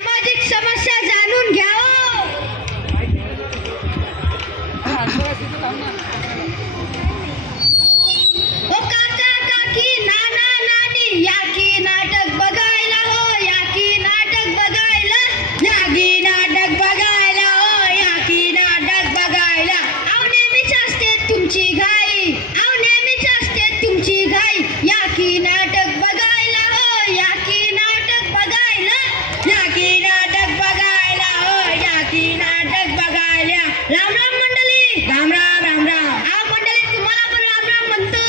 सामाजिक समस्या जाणून घ्या ओ काका काकी नाना नानी या की नाटक बघायला हो या की नाटक बघायला या की नाटक बघायला हो या की नाटक बघायला अहो नेहमीच असते तुमची घाई अहो नेहमीच असते तुमची घाई या की नाटक बघायला हो या की नाटक बघायला या की नाटक बघायला हो या की नाटक बघायला राम राम मंडळी राम राम राम राम अहो मंडळी तुम्हाला पण राम राम म्हणतो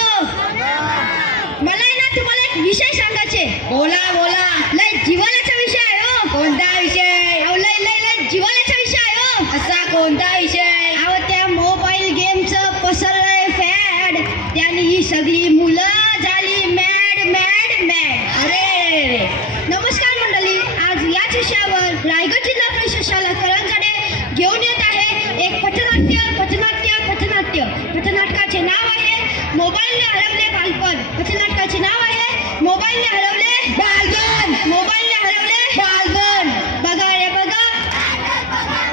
मला आहे ना तुम्हाला एक विषय सांगायचे बोला बोला लय जिव्हाळ्याचा विषय आहे हो कोणता विषय अहो लय लय लय जिव्हाळ्याचा विषय आहे हो असा कोणता विषय अहो त्या मोबाईल गेमचं पसरलंय फॅड त्याने ही सगळी मुलं झाली मॅड मॅड मॅड अरे नमस्कार मंडळी आज याच विषयावर रायगड जिल्हा परिषद शाळा करंजाडे घेऊन येत आहे एक पथनाट्याचे नाव आहे मोबाईलने हरवले बालपण पथनाटकाचे नाव आहे मोबाईलने हरवले बालपण मोबाईलने हरवले बालपण बघा रे बघा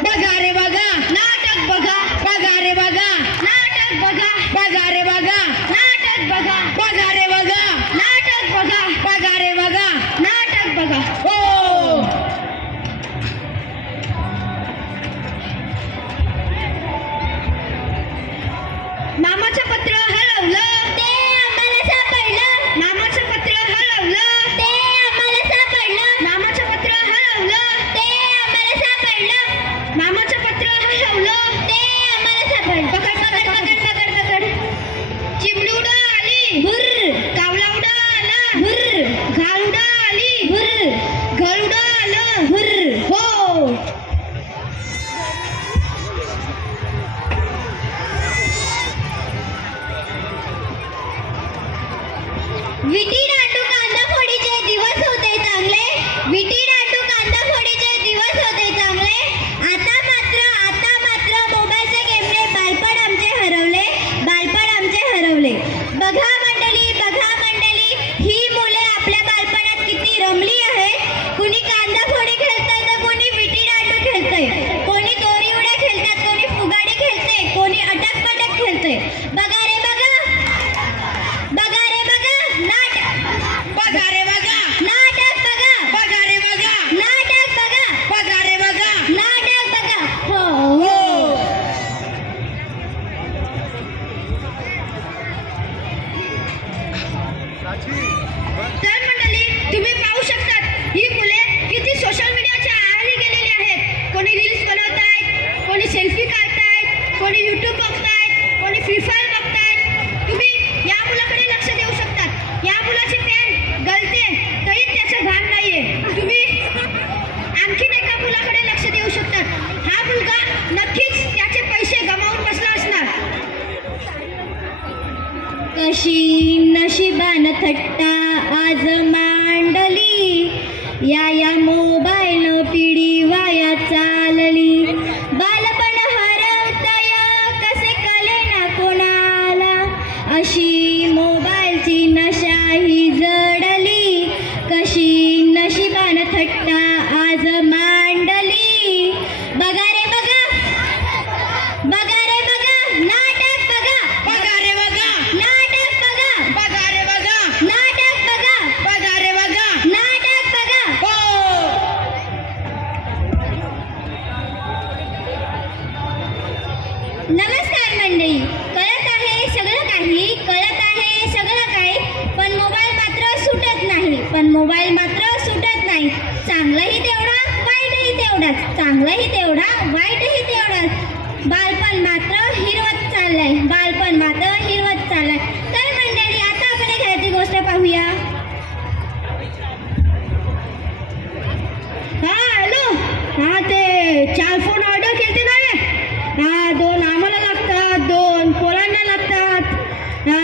बघा रे बघा नाटक बघा बघा रे बघा नाटक बघा बघा रे बघा नाटक बघा बघा रे बघा नाटक बघा बघा रे बघा नाटक बघा हो मामाचं पत्र हरवलं ते आम्हाला सापडलं मामाचं पत्र हरवलं ते आम्हाला सापडलं मामाचं पत्र हरवलं ते आम्हाला सापडलं मामाचं पत्र हरवलं ते आम्हाला सापडलं पकड पकड पकड पकड पकड चिमणी उडा आली भुर कावला उडा आला भुर घाल उडा आली भुर घर उडा आलं भुर हो विटी डाटू कांदा फोडीचे दिवस होते चांगले विटी डाटू कांदा फोडीचे दिवस होते चांगले आता मात्र मोबाईलच्या गेमने बालपण आमचे हरवले बघा मंडळी ही मुले आपल्या बालपणात किती रमली आहेत कुणी कांदा फोडी खेळतंय तर कोणी विटी डाटू खेळतंय कोणी दोरी उड्या खेळतात कोणी फुगाडी खेळते कोणी अटक खेळतंय बघा रे बघा बघा रे बघा नाटक बघा रे बघा नाटक बघा बघा रे बघा नाटक बघा बघा रे बघा नाटक बघा हो हो तर मंडळी तुम्ही पाहू शकतात ही मुले किती सोशल मीडियाच्या आहारी गेलेली आहेत कोणी रील्स बनवतायत कोणी सेल्फी काढतायत कोणी यूट्यूब बघतायत कोणी फ्री फायर बघतायत तुम्ही या मुलाकडे लक्ष देऊ शकतात या मुलाची पॅन गलते तरी त्याचं भान नाहीये तुम्ही आणखीन एका मुलाकडे लक्ष देऊ शकतात हा मुलगा नक्कीच त्याचे पैसे गमावून बसला असणार कशी नशिबान थट्टा आज मांडली या मोबाईल पिढी वाया चालली बालपण हरवतय कसे कले ना कोणाला अशी मोबाईलची नशा ही जडली कशी नशिबान थट्टा आज मांडली बघा रे बघा बघा रे बघा नाटक बघा बघा रे बघा नाटक बघा बघा रे बघा नाटक बघा बघा रे बघा नाटक बघा हो नमस्कार मंडळी कळत आहे सगळं काही पण मोबाईल मात्र सुटत नाही चांगलाही तेवढा वाईटही तेवढाच बालपण मात्र हिरवत चाललंय तर मंडळी आता आपण एखादी गोष्ट पाहूया हा हॅलो हा ते 4 फोन ऑर्डर केलते ना रे हा 2 आम्हाला लागतात 2 पोरांना लागतात हा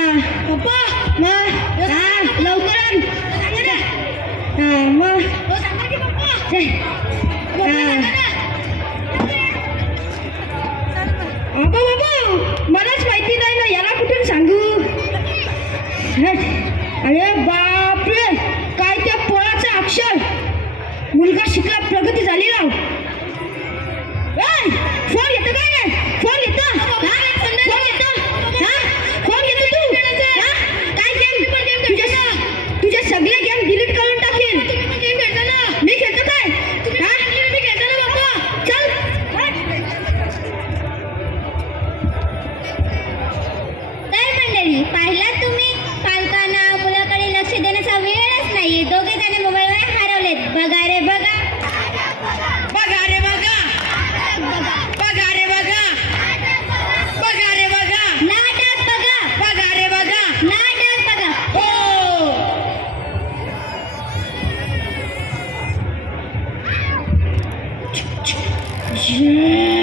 पप्पा मग हा लवकर हा मग बाबा मलाच माहिती नाही ना याला कुठून सांगू अरे बापरे काय त्या पोळाचं अक्षर मुलगा शिकला प्रगती Yeah.